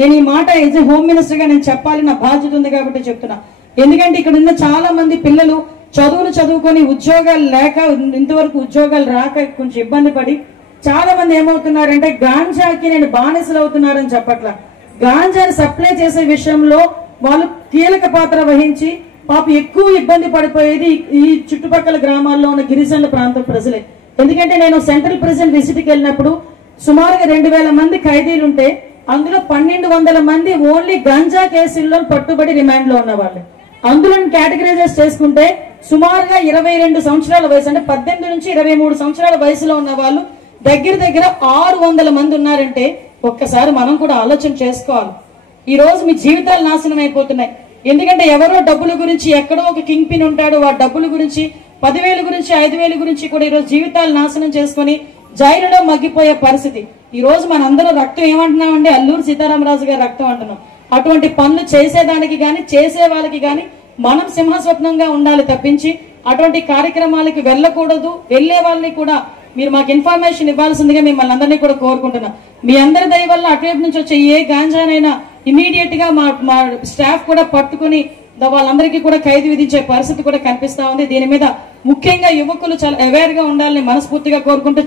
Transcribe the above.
నేను ఈ మాట యాజ్ ఎ హోమ్ మినిస్టర్ గా నేను చెప్పాలి, నా బాధ్యత ఉంది కాబట్టి చెప్తున్నా. ఎందుకంటే ఇక్కడ ఉన్న చాలా మంది పిల్లలు చదువుకొని ఉద్యోగాలు లేక, ఇంతవరకు ఉద్యోగాలు రాక కొంచెం ఇబ్బంది పడి చాలా మంది ఏమవుతున్నారంటే గాంజాకి నేను బానిసలు అవుతున్నారని చెప్పట్లా, గాంజాని సప్లై చేసే విషయంలో వాళ్ళు కీలక పాత్ర వహించి పాప ఎక్కువ ఇబ్బంది పడిపోయేది ఈ చుట్టుపక్కల గ్రామాల్లో ఉన్న గిరిజనుల ప్రాంత ప్రజలే. ఎందుకంటే నేను సెంట్రల్ ప్రిజన్ విజిట్కి వెళ్ళినప్పుడు సుమారుగా 2000 మంది ఖైదీలుంటే అందులో 1200 మంది ఓన్లీ గంజా కేసుల్లో పట్టుబడి రిమాండ్ లో ఉన్న వాళ్ళు. అందులో కేటగిరైజ్ చేసుకుంటే సుమారుగా 22 సంవత్సరాల వయసు, అంటే 18 నుంచి 23 సంవత్సరాల వయసులో ఉన్న వాళ్ళు దగ్గర 600 మంది ఉన్నారంటే ఒక్కసారి మనం కూడా ఆలోచన చేసుకోవాలి. ఈ రోజు మీ జీవితాలు నాశనం అయిపోతున్నాయి. ఎందుకంటే ఎవరో డబ్బుల గురించి, ఎక్కడో ఒక కింగ్ పిన్ ఉంటాడు, ఆ డబ్బుల గురించి 10,000 గురించి 5,000 గురించి కూడా ఈరోజు జీవితాలు నాశనం చేసుకుని జైలులో మగ్గిపోయే పరిస్థితి. ఈ రోజు మనందరం రక్తం ఏమంటున్నామండి, అల్లూరు సీతారామరాజు గారి రక్తం అంటున్నాం. అటువంటి పనులు చేసేదానికి గాని చేసే వాళ్ళకి గాని మనం సింహస్వప్నంగా ఉండాలి తప్పించి అటువంటి కార్యక్రమాలకి వెళ్ళకూడదు. వెళ్లే వాళ్ళని కూడా మీరు మాకు ఇన్ఫర్మేషన్ ఇవ్వాల్సిందిగా మిమ్మల్ని అందరినీ కూడా కోరుకుంటున్నాం. మీ అందరి దయ వల్ల అటువైపు నుంచి వచ్చే ఏ గాంజానైనా ఇమీడియట్ గా మా స్టాఫ్ కూడా పట్టుకుని వాళ్ళందరికీ కూడా ఖైదు విధించే పరిస్థితి కూడా కనిపిస్తా ఉంది. దీని మీద ముఖ్యంగా యువకులు చాలా అవేర్ గా ఉండాలని మనస్ఫూర్తిగా కోరుకుంటూ